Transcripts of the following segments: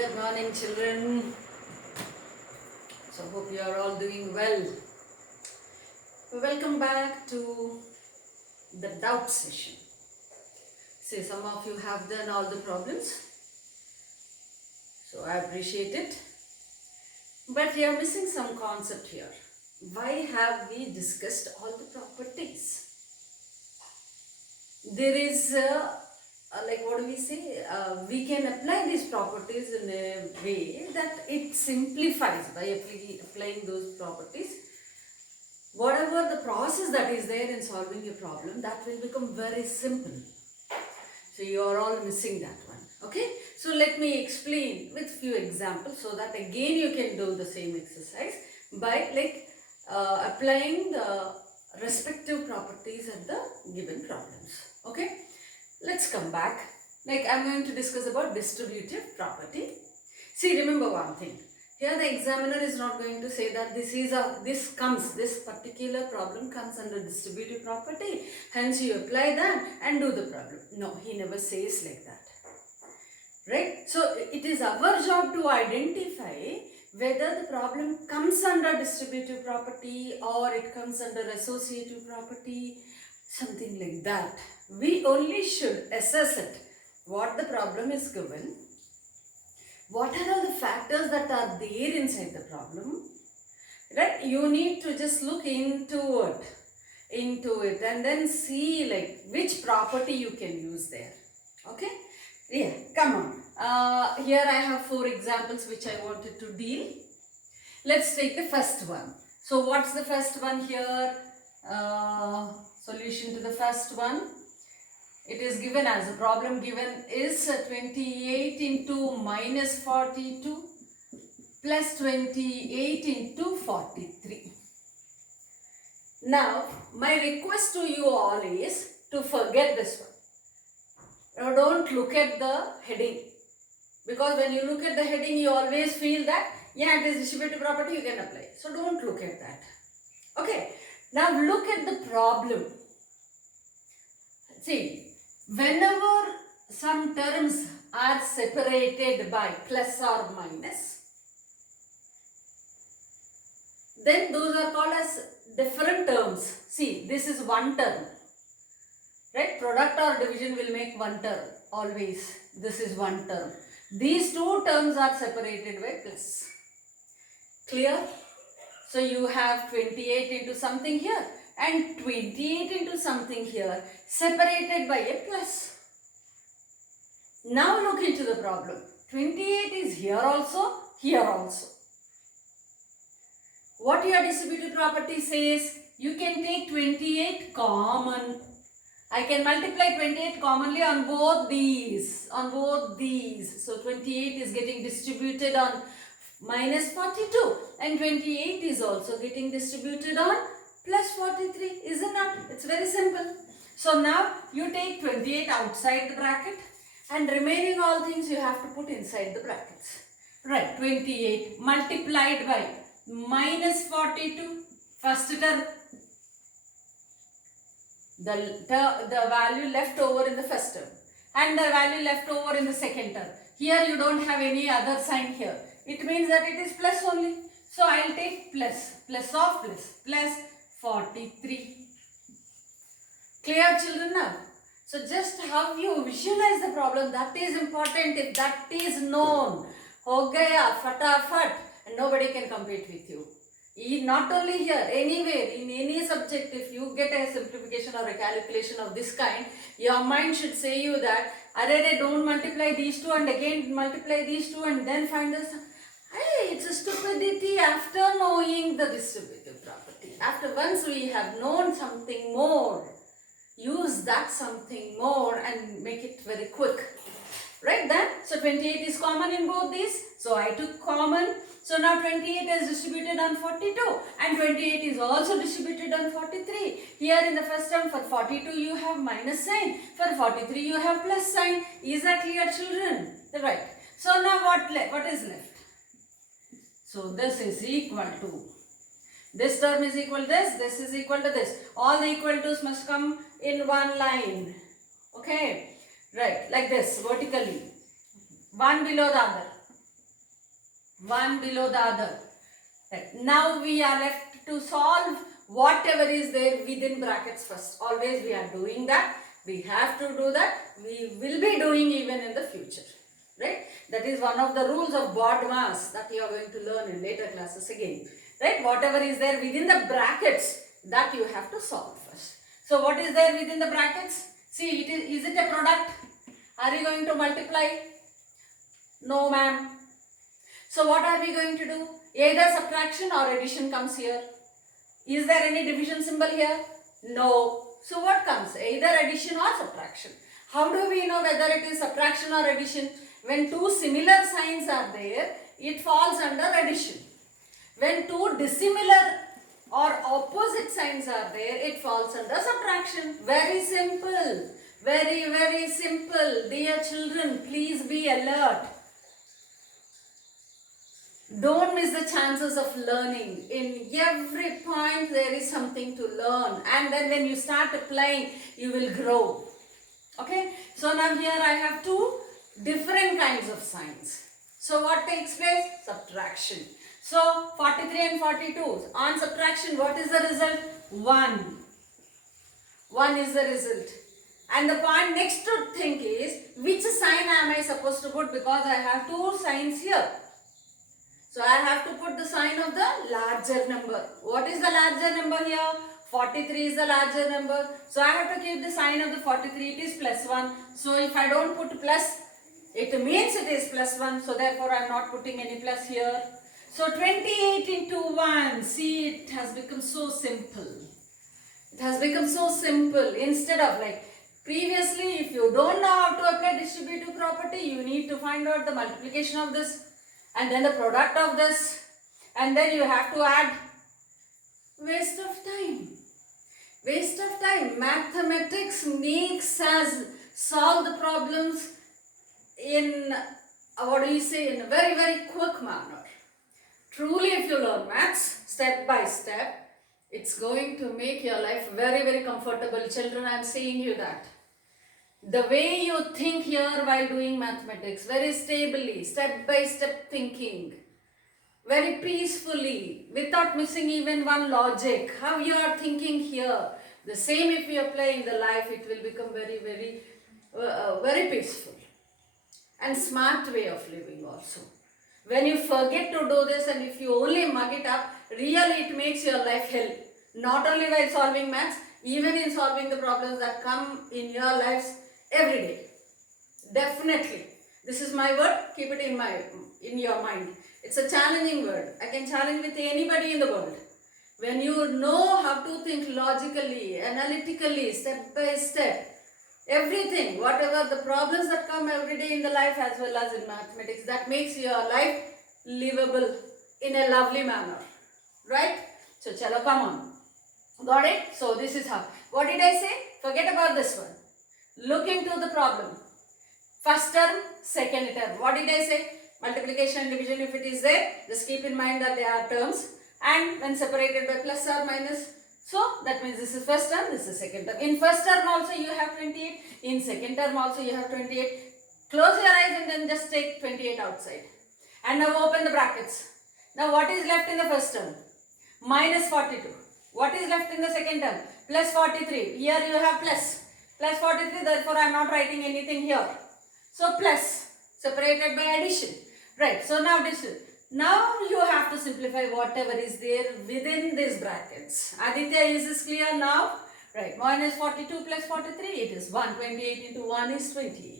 Good morning, children. So, hope you are all doing well. Welcome back to the doubt session. See, some of you have done all the problems, so I appreciate it. But you are missing some concept here. Why have we discussed all the properties? There is like what do we say? We can apply these properties in a way that it simplifies by applying those properties. Whatever the process that is there in solving a problem, that will become very simple. So you are all missing that one. Okay, so let me explain with few examples so that again you can do the same exercise by applying the respective properties at the given problems. Okay, let's come back. Like I'm going to discuss about distributive property. See, remember one thing. Here the examiner is not going to say that this particular problem comes under distributive property, hence you apply that and do the problem. No, he never says like that. Right? So it is our job to identify whether the problem comes under distributive property or it comes under associative property, something like that. We only should assess it. What the problem is given, what are all the factors that are there inside the problem, right? You need to just look into it and then see like which property you can use there. Okay? Yeah, come on. Here I have 4 examples which I wanted to deal. Let's take the first one. So what's the first one here? Solution to the first one. It is given as a problem given is 28 into minus 42 plus 28 into 43. Now, my request to you all is to forget this one. Now, don't look at the heading. Because when you look at the heading, you always feel that, yeah, it is distributive property, you can apply. So, don't look at that. Okay. Now, look at the problem. See, whenever some terms are separated by plus or minus, then those are called as different terms. See, this is one term, right? Product or division will make one term, always. This is one term. These two terms are separated by plus. Clear? So you have 28 into something here and 28 into something here separated by a plus. Now look into the problem. 28 is here also, here also. What your distributive property says, you can take 28 common. I can multiply 28 commonly on both these. So 28 is getting distributed on minus 42 and 28 is also getting distributed on plus 43. Isn't it? It's very simple. So now you take 28 outside the bracket and remaining all things you have to put inside the brackets. Right, 28 multiplied by minus 42, first term. The value left over in the first term and the value left over in the second term. Here you don't have any other sign here. It means that it is plus only. So I will take plus of plus 43. Clear, children, now? So just how you visualize the problem, that is important. If that is known, ho gaya, fatafat, and nobody can compete with you. Not only here, anywhere, in any subject, if you get a simplification or a calculation of this kind, your mind should say you that, array, don't multiply these two and again multiply these two and then find this. Hey, it's a stupidity after knowing the distributive property. After once we have known something more, use that something more and make it very quick. Right then? So 28 is common in both these. So I took common. So now 28 is distributed on 42 and 28 is also distributed on 43. Here in the first term for 42 you have minus sign. For 43 you have plus sign. Is that clear, children? Right. So now what is left? So this is equal to, this term is equal to this is equal to this. All the equal to's must come in one line. Okay. Right. Like this, vertically. One below the other. one below the other. Right. Now we are left to solve whatever is there within brackets first. Always we are doing that. We have to do that. We will be doing even in the future. Right? That is one of the rules of BODMAS that you are going to learn in later classes again. Right? Whatever is there within the brackets, that you have to solve first. So what is there within the brackets? See, is it a product? Are you going to multiply? No, ma'am. So what are we going to do? Either subtraction or addition comes here. Is there any division symbol here? No. So what comes? Either addition or subtraction. How do we know whether it is subtraction or addition? When two similar signs are there, it falls under addition. When two dissimilar or opposite signs are there, it falls under subtraction. Very simple. Very, very simple. Dear children, please be alert. Don't miss the chances of learning. In every point there is something to learn, and then when you start applying, you will grow. Okay, so now here I have two different kinds of signs. So what takes place? Subtraction. So 43 and 42. On subtraction, what is the result? 1. 1 is the result. And the point next to think is, which sign am I supposed to put, because I have two signs here. So I have to put the sign of the larger number. What is the larger number here? 43 is the larger number. So I have to keep the sign of the 43. It is plus 1. So if I don't put plus, it means it is plus 1. So therefore I am not putting any plus here. So 28 into 1. See, it has become so simple. It has become so simple. Instead of like previously, if you don't know how to apply distributive property, you need to find out the multiplication of this and then the product of this, and then you have to add. Waste of time. Waste of time. Mathematics makes us solve the problems in, in a very, very quick manner. Truly, if you learn maths step by step, it's going to make your life very, very comfortable. Children, I am saying you that. The way you think here while doing mathematics, very stably, step by step thinking, very peacefully, without missing even one logic, how you are thinking here, the same if you apply in the life, it will become very, very, very peaceful and smart way of living also. When you forget to do this and if you only mug it up, really it makes your life hell. Not only while solving maths, even in solving the problems that come in your lives every day. Definitely. This is my word. Keep it in your mind. It's a challenging word. I can challenge with anybody in the world. When you know how to think logically, analytically, step by step, everything, whatever the problems that come every day in the life as well as in mathematics, that makes your life livable in a lovely manner. Right? So, chalo, come on. Got it? So, this is how. What did I say? Forget about this one. Look into the problem. First term, second term. What did I say? Multiplication and division, if it is there, just keep in mind that they are terms, and when separated by plus or minus, so that means this is first term, this is second term. In first term also you have 28, in second term also you have 28. Close your eyes and then just take 28 outside. And now open the brackets. Now what is left in the first term? Minus 42. What is left in the second term? Plus 43. Here you have plus 43, therefore I am not writing anything here. So plus, separated by addition. Right, so now addition. Now you have to simplify whatever is there within these brackets. Aditya, is this clear now? Right, minus 42 plus 43, it is 128 into 1 is 28.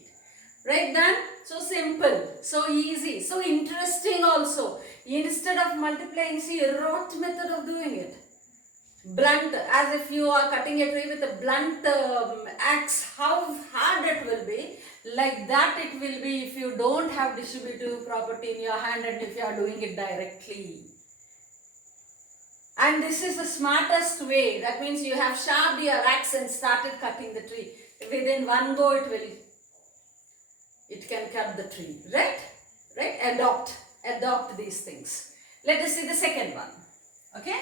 Right, done? So simple, so easy, so interesting also. Instead of multiplying, see, rote method of doing it. Blunt, as if you are cutting a tree with a blunt axe, how hard it will be. Like that it will be if you don't have distributive property in your hand and if you are doing it directly. And this is the smartest way. That means you have sharpened your axe and started cutting the tree. Within one go it can cut the tree. Right? Right? Adopt these things. Let us see the second one. Okay?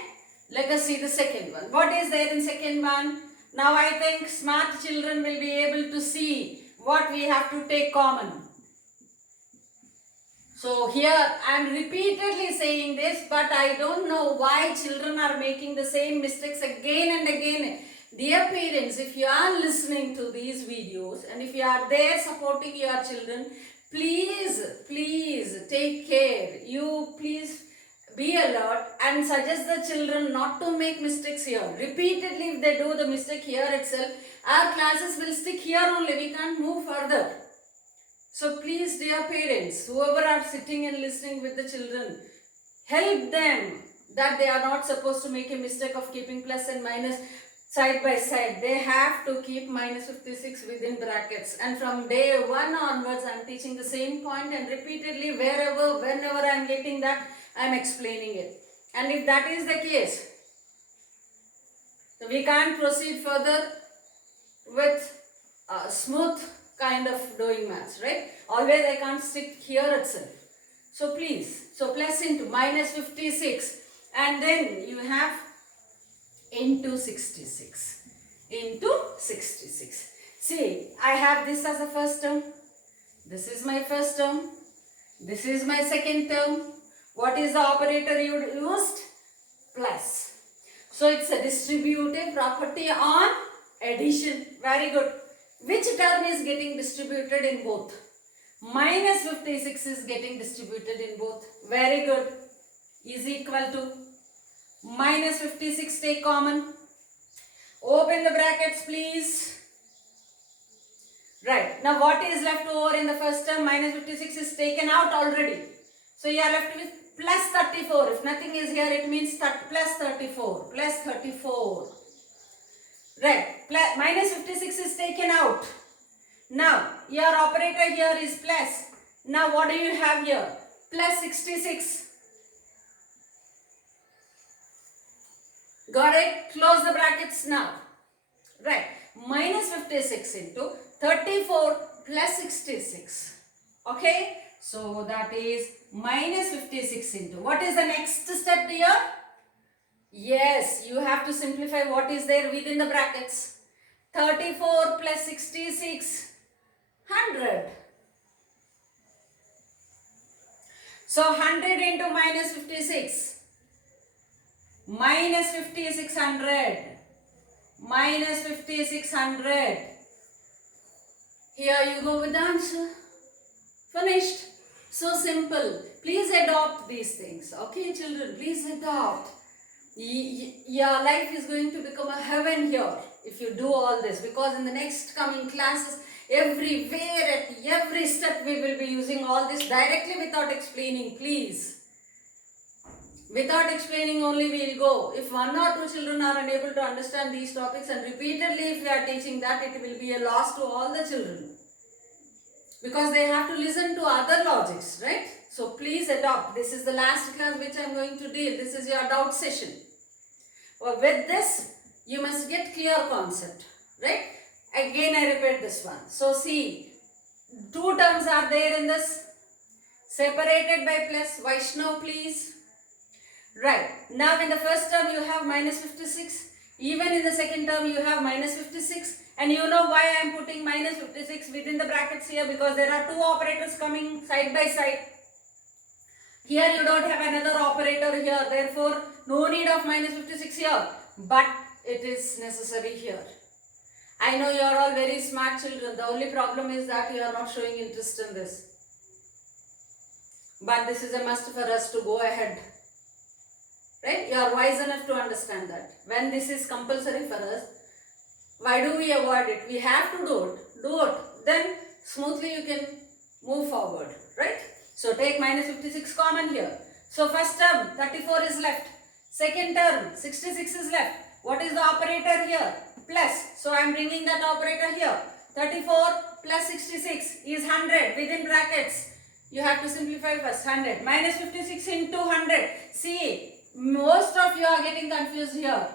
Let us see the second one. What is there in second one? Now I think smart children will be able to see what we have to take common. So here I am repeatedly saying this, but I don't know why children are making the same mistakes again and again. Dear parents, if you are listening to these videos and if you are there supporting your children, please, please take care. You please be alert and suggest the children not to make mistakes here. Repeatedly, if they do the mistake here itself, our classes will stick here only. We can't move further. So please, dear parents, whoever are sitting and listening with the children, help them that they are not supposed to make a mistake of keeping plus and minus side by side. They have to keep minus 56 within brackets. And from day 1 onwards, I am teaching the same point, and repeatedly, wherever, whenever I am getting that, I am explaining it. And if that is the case, we can't proceed further with smooth kind of doing maths, right? Always I can't stick here itself. So please, so plus into minus 56, and then you have into 66. Into 66. See, I have this as a first term. This is my first term. This is my second term. What is the operator you used? Plus. So it's a distributive property on addition. Very good. Which term is getting distributed in both? Minus 56 is getting distributed in both. Very good. Is equal to minus 56, take common. Open the brackets, please. Right. Now what is left over in the first term? Minus 56 is taken out already. So you are left with plus 34. If nothing is here, it means plus 34. Plus 34. Right. Minus 56 is taken out. Now, your operator here is plus. Now, what do you have here? Plus 66. Got it? Close the brackets now. Right. Minus 56 into 34 plus 66. Okay. So, that is minus 56 into. What is the next step here? Yes, you have to simplify what is there within the brackets. 34 plus 66, 100. So 100 into minus 56. Minus 5600. Minus 5600. Here you go with the answer. Finished. So simple. Please adopt these things. Okay, children, please adopt. Your life is going to become a heaven here if you do all this, because in the next coming classes, everywhere, at every step, we will be using all this directly without explaining, please. Without explaining only we will go. If one or two children are unable to understand these topics, and repeatedly if we are teaching that, it will be a loss to all the children, because they have to listen to other logics, right? So please adopt. This is the last class which I am going to deal. This is your doubt session. Well, with this, you must get clear concept, right? Again, I repeat this one. So see, two terms are there in this, separated by plus. Vaishnav, please. Right. Now, in the first term, you have minus 56. Even in the second term, you have minus 56. And you know why I am putting minus 56 within the brackets here, because there are two operators coming side by side. Here you don't have another operator here, therefore no need of minus 56 here, but it is necessary here. I know you are all very smart children. The only problem is that you are not showing interest in this. But this is a must for us to go ahead. Right? You are wise enough to understand that. When this is compulsory for us, why do we avoid it? We have to do it. Do it. Then smoothly you can move forward. Right? So take minus 56 common here. So first term 34 is left. Second term 66 is left. What is the operator here? Plus. So I am bringing that operator here. 34 plus 66 is 100 within brackets. You have to simplify first. 100 minus 56 into 100. See, most of you are getting confused here.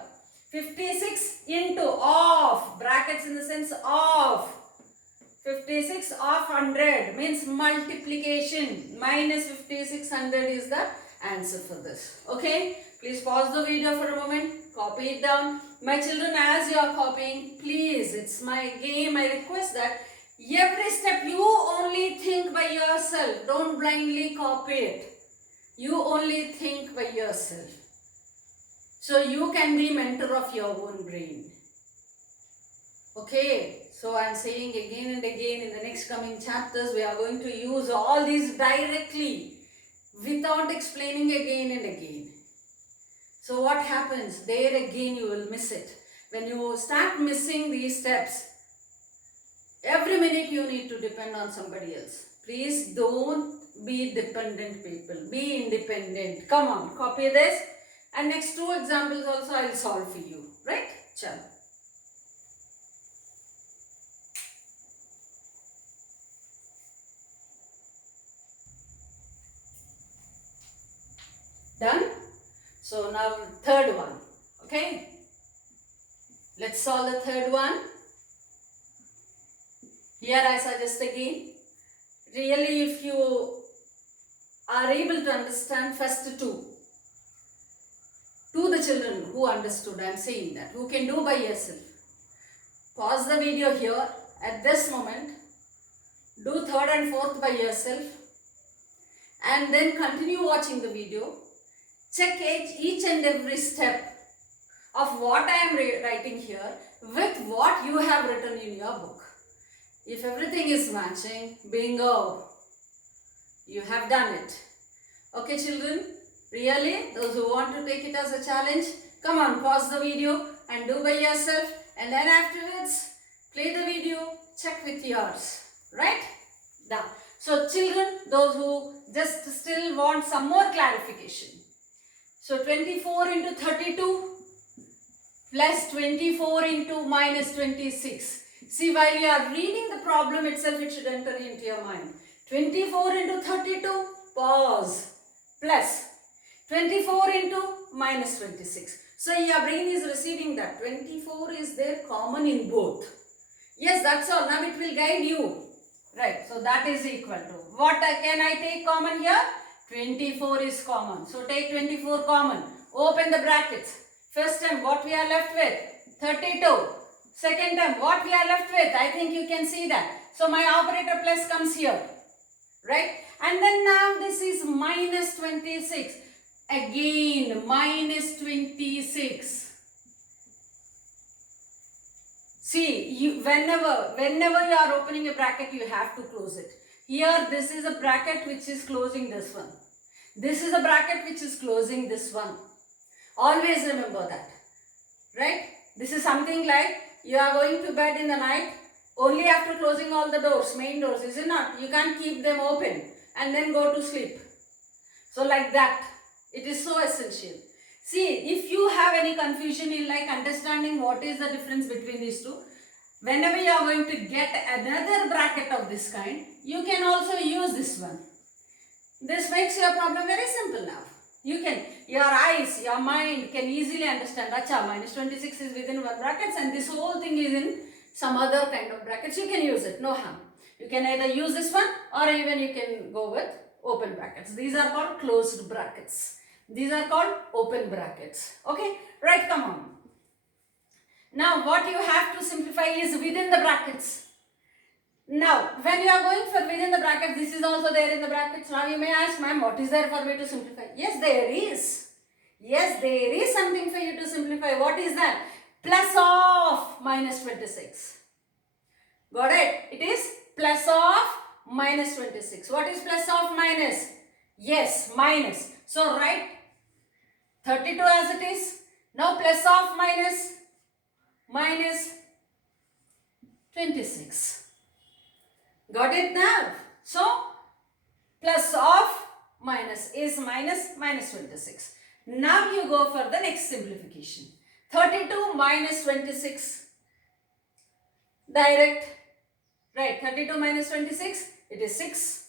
56 into of, brackets in the sense of. 56 of 100 means multiplication. Minus 5600 is the answer for this. Okay, please pause the video for a moment. Copy it down. My children, as you are copying, please, it's my game. I request that every step you only only think by yourself. Don't blindly copy it. You only think by yourself. So you can be mentor of your own brain. Okay, so I am saying again and again, in the next coming chapters, we are going to use all these directly without explaining again and again. So what happens? There again you will miss it. When you start missing these steps, every minute you need to depend on somebody else. Please don't be dependent people. Be independent. Come on, copy this. And next 2 examples also I will solve for you. Right? Chalo. Done? So now third one. Okay? Let's solve the third one. Here I suggest again, really if you are able to understand first 2, to the children who understood, I am saying that, who can do by yourself. Pause the video here at this moment, do 3rd and 4th by yourself, and then continue watching the video. Check each and every step of what I am writing here with what you have written in your book. If everything is matching, bingo, you have done it. Okay children, really, those who want to take it as a challenge, come on, pause the video and do by yourself, and then afterwards, play the video, check with yours, right? Done. So children, those who just still want some more clarification. So 24 into 32 plus 24 into minus 26. See, while you are reading the problem itself, it should enter into your mind. 24 into 32, pause, plus 24 into minus 26. So your brain is receiving that. 24 is there common in both. Yes, that's all. Now it will guide you. Right, so that is equal to. What can I take common here? 24 is common. So take 24 common. Open the brackets. First term, what we are left with? 32. Second term, what we are left with? I think you can see that. So my operator plus comes here. Right? And then now this is minus 26. Again, minus 26. See, whenever you are opening a bracket, you have to close it. Here, this is a bracket which is closing this one. This is a bracket which is closing this one. Always remember that. Right? This is something like you are going to bed in the night only after closing all the doors, main doors, is it not? You can't keep them open and then go to sleep. So like that, it is so essential. See, if you have any confusion in like understanding what is the difference between these two, whenever you are going to get another bracket of this kind, you can also use this one. This makes your problem very simple now. You can, your eyes, your mind can easily understand, acha, minus 26 is within one brackets and this whole thing is in some other kind of brackets. You can use it, no harm. You can either use this one or even you can go with open brackets. These are called closed brackets. These are called open brackets. Okay, right, come on. Now what you have to simplify is within the brackets. Now, when you are going for within the brackets, this is also there in the brackets. Now you may ask, ma'am, what is there for me to simplify? Yes, there is. Yes, there is something for you to simplify. What is that? Plus of minus 26. Got it? It is plus of minus 26. What is plus of minus? Yes, minus. So write 32 as it is. Now plus of minus 26. Got it now? So, plus of minus is minus 26. Now you go for the next simplification. 32 minus 26. Direct. Right, 32 minus 26, it is 6.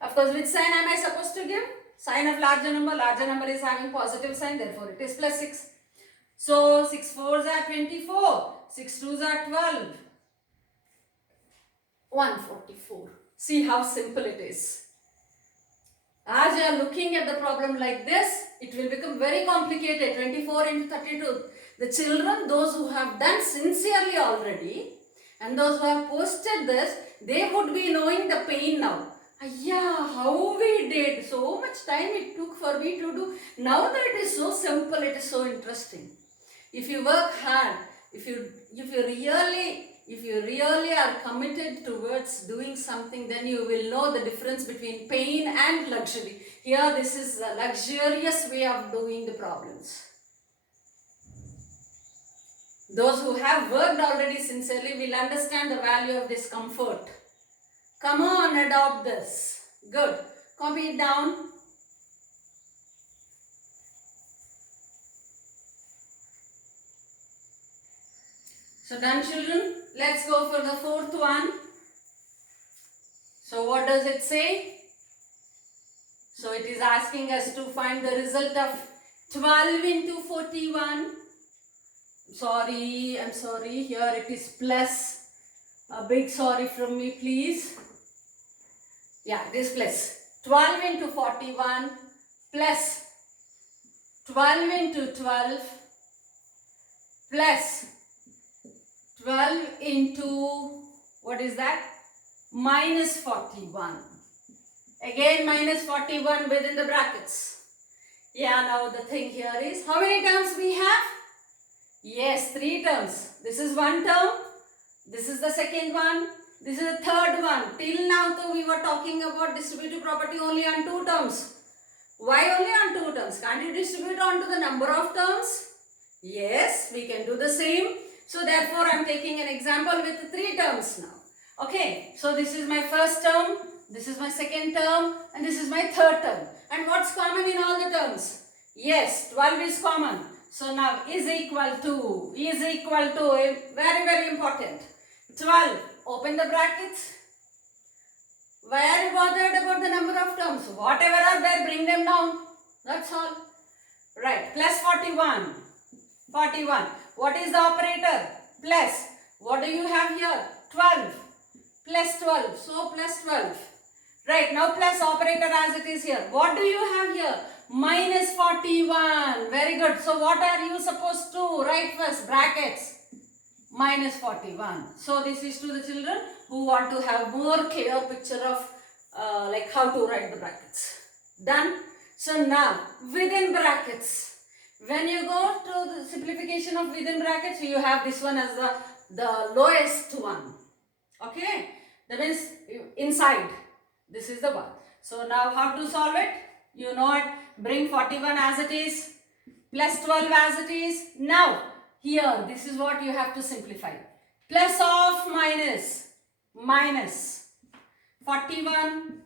Of course, which sign am I supposed to give? Sign of larger number is having positive sign, therefore it is plus 6. So, 6 4s are 24, 6 2s are 12. 144. See how simple it is. As you are looking at the problem like this, it will become very complicated. 24 into 32. The children, those who have done sincerely already, And those who have posted this, they would be knowing the pain now. Yeah, how we did, so much time it took for me to do. Now that it is so simple, it is so interesting. If you work hard, if you really are committed towards doing something, then you will know the difference between pain and luxury. Here, this is a luxurious way of doing the problems. Those who have worked already sincerely will understand the value of this comfort. Come on, adopt this. Good. Copy it down. So done, children. Let's go for the fourth one. So what does it say? So it is asking us to find the result of 12 into 41. I'm sorry. Here it is plus. A big sorry from me, please. Yeah, this plus 12 into 41 plus 12 into 12 plus 12 into, what is that? Minus 41. Again minus 41 within the brackets. Yeah, now the thing here is, how many terms we have? Yes, 3 terms. This is one term. This is the second one. This is the third one. Till now, though, we were talking about distributive property only on 2 terms. Why only on 2 terms? Can't you distribute onto the number of terms? Yes, we can do the same. So therefore, I am taking an example with 3 terms now. Okay, so this is my first term, this is my second term, and this is my third term. And what's common in all the terms? Yes, 12 is common. So now is equal to, very, very important. 12, open the brackets. Why are you bothered about the number of terms? Whatever are there, bring them down. That's all. Right, plus 41. 41. What is the operator? Plus. What do you have here? 12. Plus 12. So plus 12. Right, now plus operator as it is here. What do you have here? Minus 41. Very good. So what are you supposed to write first? Brackets. Minus 41. So this is to the children who want to have more clear picture of like how to write the brackets. Done? So now within brackets, when you go to the simplification of within brackets, you have this one as the lowest one. Okay? That means inside. This is the one. So now how to solve it? You know it. Bring 41 as it is. Plus 12 as it is. Now here, this is what you have to simplify. Plus of minus. Minus. 41.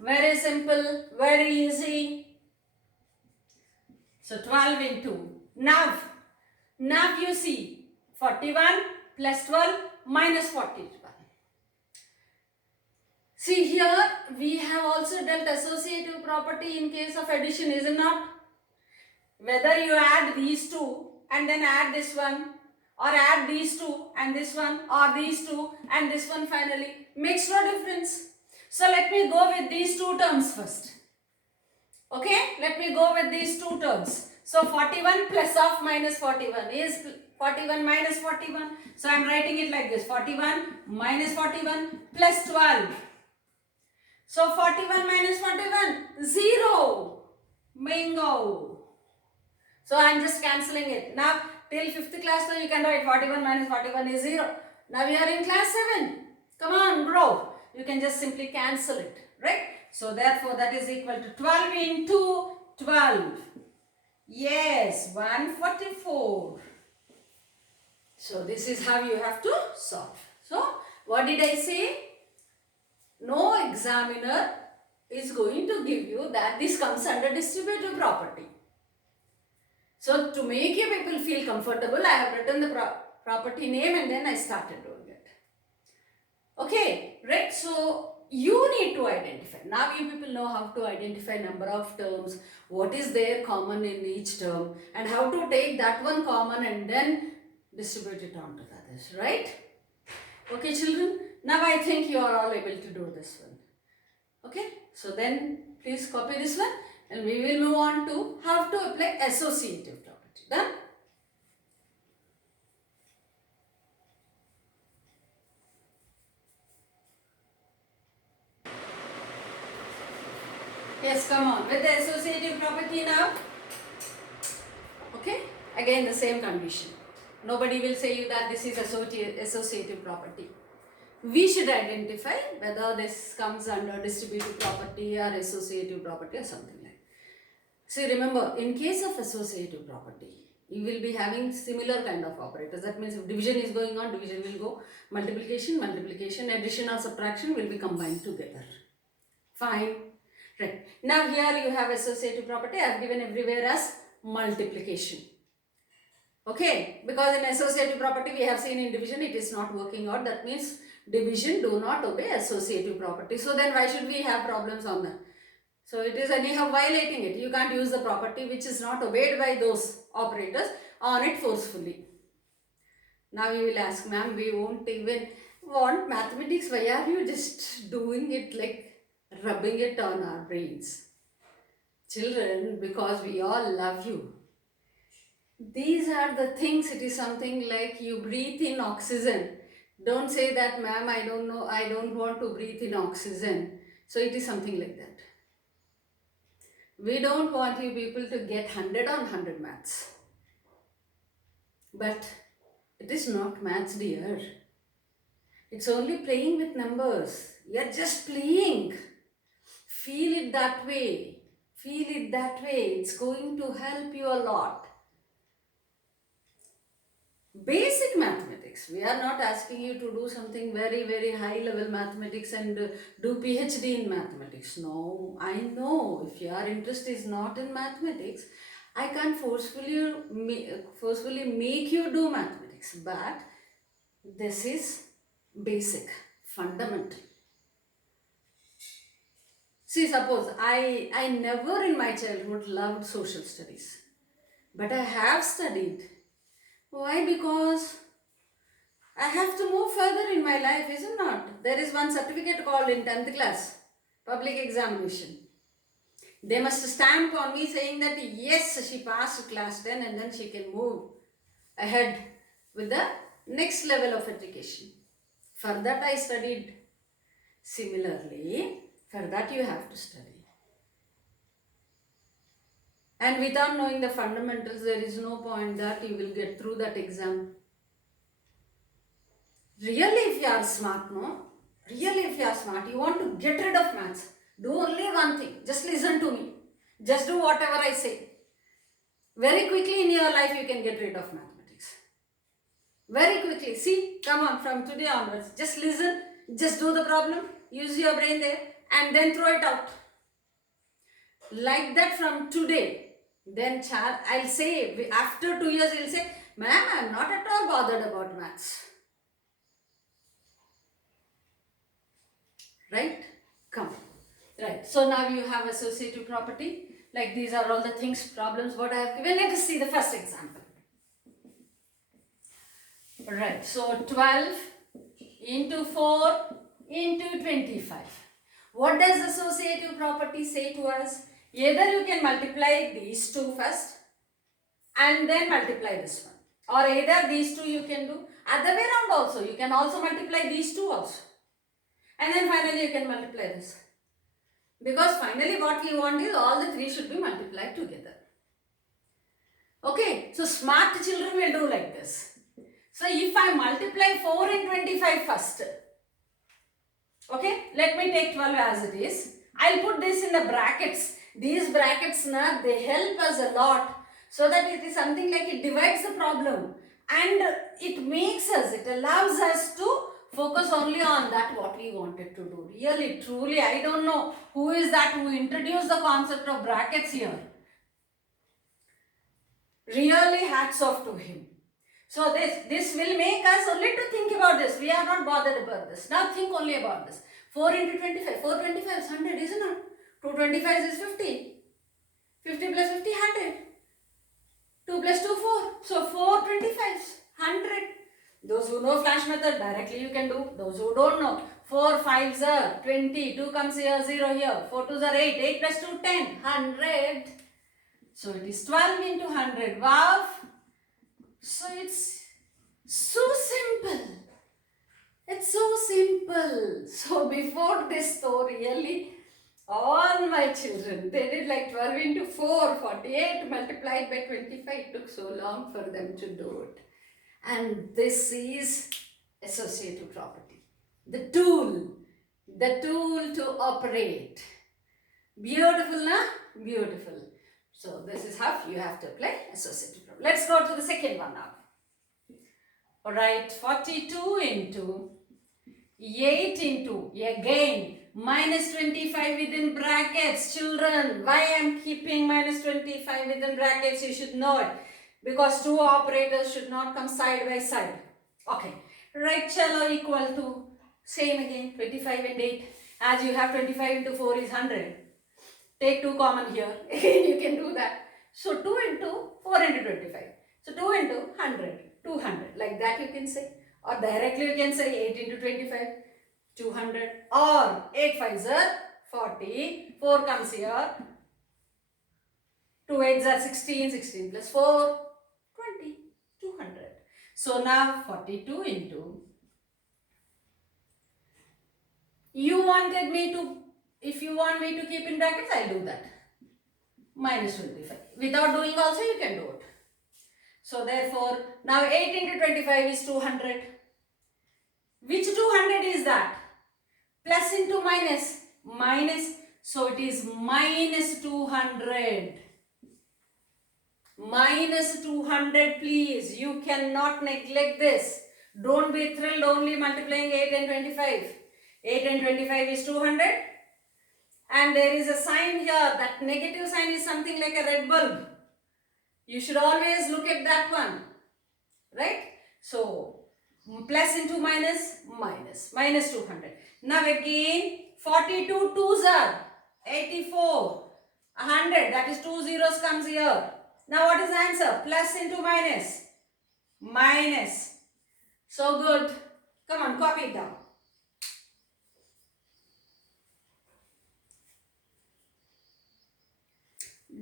Very simple. Very easy. So 12 into. Now you see 41 plus 12 minus 41. See here, we have also dealt associative property in case of addition, is it not? Whether you add these two and then add this one, or add these two and this one, or these two and this one finally, makes no difference. So let me go with these 2 terms first. Okay, let me go with these 2 terms. So 41 plus of minus 41 is 41 minus 41. So I am writing it like this, 41 minus 41 plus 12. So 41 minus 41, 0. Bingo. So I am just cancelling it. Now till 5th class, so you can write 41 minus 41 is 0. Now we are in class 7. Come on, grow. You can just simply cancel it, right? So therefore that is equal to 12 into 12. Yes, 144. So this is how you have to solve. So what did I say? No examiner is going to give you that this comes under distributive property. So to make you people feel comfortable, I have written the property name and then I started doing it. Okay, right? So you need to identify. Now you people know how to identify number of terms, what is there common in each term, and how to take that one common and then distribute it onto the others, right? Okay, children? Now I think you are all able to do this one. Okay, so then please copy this one and we will move on to how to apply associative property. Done? Yes, come on. With the associative property now. Okay? Again, the same condition. Nobody will say you that this is associative property. We should identify whether this comes under distributive property or associative property or something like that. See, remember, in case of associative property, you will be having similar kind of operators. That means if division is going on, division will go. Multiplication, addition or subtraction will be combined together. Fine. Right. Now here you have associative property. I have given everywhere as multiplication. Okay. Because in associative property we have seen in division it is not working out. That means division do not obey associative property. So then why should we have problems on that? So it is anyhow violating it. You can't use the property which is not obeyed by those operators on it forcefully. Now you will ask, ma'am, we won't even want mathematics. Why are you just doing it like rubbing it on our brains? Children, because we all love you. These are the things. It is something like you breathe in oxygen. Don't say that, ma'am, I don't know, I don't want to breathe in oxygen. So it is something like that. We don't want you people to get 100 on 100 maths. But it is not maths, dear. It's only playing with numbers. You're just playing. Feel it that way. Feel it that way. It's going to help you a lot. Basic mathematics. We are not asking you to do something very, very high level mathematics and do PhD in mathematics. No, I know if your interest is not in mathematics, I can't forcefully make you do mathematics. But this is basic, fundamental. See, suppose I never in my childhood loved social studies, but I have studied. Why? Because I have to move further in my life, is it not? There is one certificate called in 10th class, public examination. They must stamp on me saying that yes, she passed class 10 and then she can move ahead with the next level of education. For that I studied. Similarly, for that you have to study. And without knowing the fundamentals, there is no point that you will get through that exam. Really, if you are smart, no? Really, if you are smart, you want to get rid of maths. Do only one thing. Just listen to me. Just do whatever I say. Very quickly in your life, you can get rid of mathematics. Very quickly. See, come on, from today onwards. Just listen. Just do the problem. Use your brain there. And then throw it out. Like that from today. Then I'll say, after 2 years, he'll say, ma'am, I'm not at all bothered about maths. Right? Come. Right. So now you have associative property. Like these are all the things, problems, what I have given. Let us see the first example. Right. So 12 into 4 into 25. What does associative property say to us? Either you can multiply these two first and then multiply this one. Or either these two you can do. Other way around also. You can also multiply these two also. And then finally you can multiply this. Because finally what we want is all the three should be multiplied together. Okay. So smart children will do like this. So if I multiply 4 and 25 first. Okay. Let me take 12 as it is. I'll put this in the brackets. These brackets, they help us a lot. So that it is something like it divides the problem. And it makes us, it allows us to focus only on that what we wanted to do. Really, truly, I don't know who is that who introduced the concept of brackets here. Really, hats off to him. So this will make us only to think about this. We are not bothered about this. Now think only about this. 4 into 25. 425 is 100, isn't it? 225 is 50. 50 plus 50, 100. 2 plus 2, 4. So 4 25s, 100. Those who know flash method, directly you can do. Those who don't know, 4 5s are 20. 2 comes here, 0 here. 4 2s are 8. 8 plus 2, 10. 100. So it is 12 into 100. Wow. So it's so simple. It's so simple. So before this though, really, All my children, they did like 12 into 4, 48 multiplied by 25. It took so long for them to do it. And this is associative property. The tool to operate. Beautiful, na? Beautiful. So this is how you have to apply associative property. Let's go to the second one now. Alright, 42 into 8 into, again, minus 25 within brackets. Children, why I am keeping minus 25 within brackets? You should know it. Because two operators should not come side by side. Okay. Right, chalo equal to, same again, 25 and 8. As you have 25 into 4 is 100. Take 2 common here. Again, you can do that. So 2 into 4 into 25. So 2 into 100. 200. Like that you can say. Or directly you can say 8 into 25. 200. Or 8 5s are 40. 4 comes here. 2 8s are 16. 16 plus 4. 20. 200. So now 42 into. You wanted me to, if you want me to keep in brackets, I'll do that. Minus 25. Without doing also you can do it. So therefore, now 8 into 25 is 200. Which 200 is that? Plus into minus. Minus. So it is minus 200. Minus 200 please. You cannot neglect this. Don't be thrilled only multiplying 8 and 25. 8 and 25 is 200. And there is a sign here. That negative sign is something like a red bulb. You should always look at that one. Right? So, plus into minus, minus. Minus 200. Now again, 42 2s are 84. 100. That is 2 zeros comes here. Now what is the answer? Plus into minus. Minus. So good. Come on, copy it down.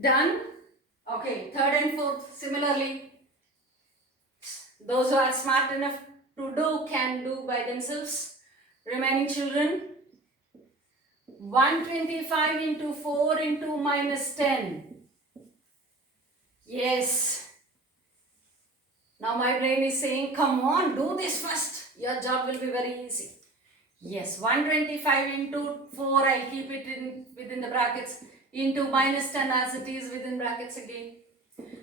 Done. Okay, third and fourth, similarly. Those who are smart enough to do can do by themselves. Remaining children. 125 into 4 into minus 10. Yes. Now my brain is saying, come on, do this first. Your job will be very easy. Yes, 125 into 4, I'll keep it in within the brackets. Into minus 10 as it is within brackets again.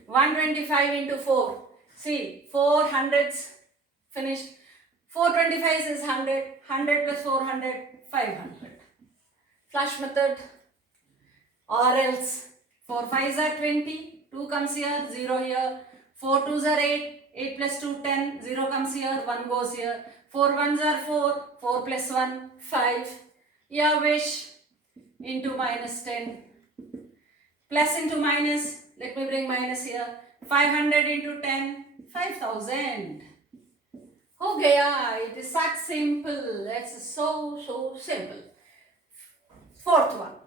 125 into 4. See, 4 hundreds finished. 425 is 100. 100 plus 400, 500. Flush method. Or else 4 5s are 20. 2 comes here, 0 here. 4 2s are 8. 8 plus 2, 10. 0 comes here, 1 goes here. 4 1s are 4. 4 plus 1, 5. Your wish. Into minus 10. Plus into minus. Let me bring minus here. 500 into 10. 5,000. Ho gaya. It is such simple. It's so simple. Fourth one.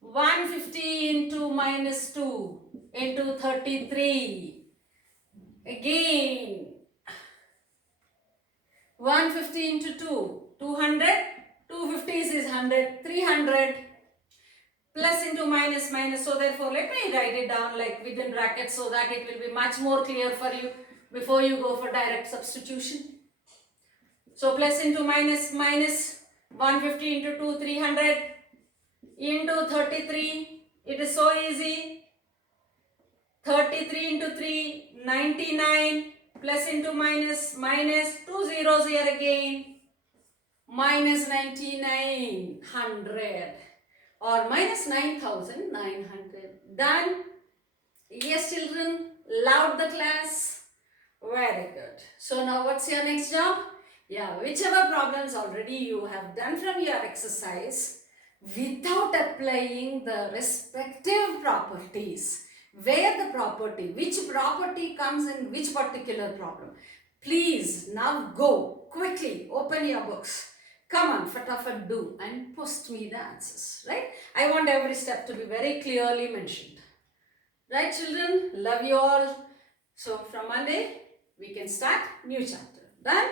150 into minus 2 into 33. Again. 150 into 2. 200. 250 is 100. 300. Plus into minus minus. So therefore, let me write it down like within brackets so that it will be much more clear for you before you go for direct substitution. So plus into minus minus. 150 into 2, 300. Into 33. It is so easy. 33 into 3, 99. Plus into minus minus. 2 zeros here again. Minus 9900. Or minus 9,900. Done? Yes, children. Loud the class. Very good. So now what's your next job? Yeah, whichever problems already you have done from your exercise without applying the respective properties. Where the property, which property comes in which particular problem. Please now go quickly, open your books. Come on, fatafat do and post me the answers, right? I want every step to be very clearly mentioned. Right, children? Love you all. So from Monday, we can start new chapter. Done?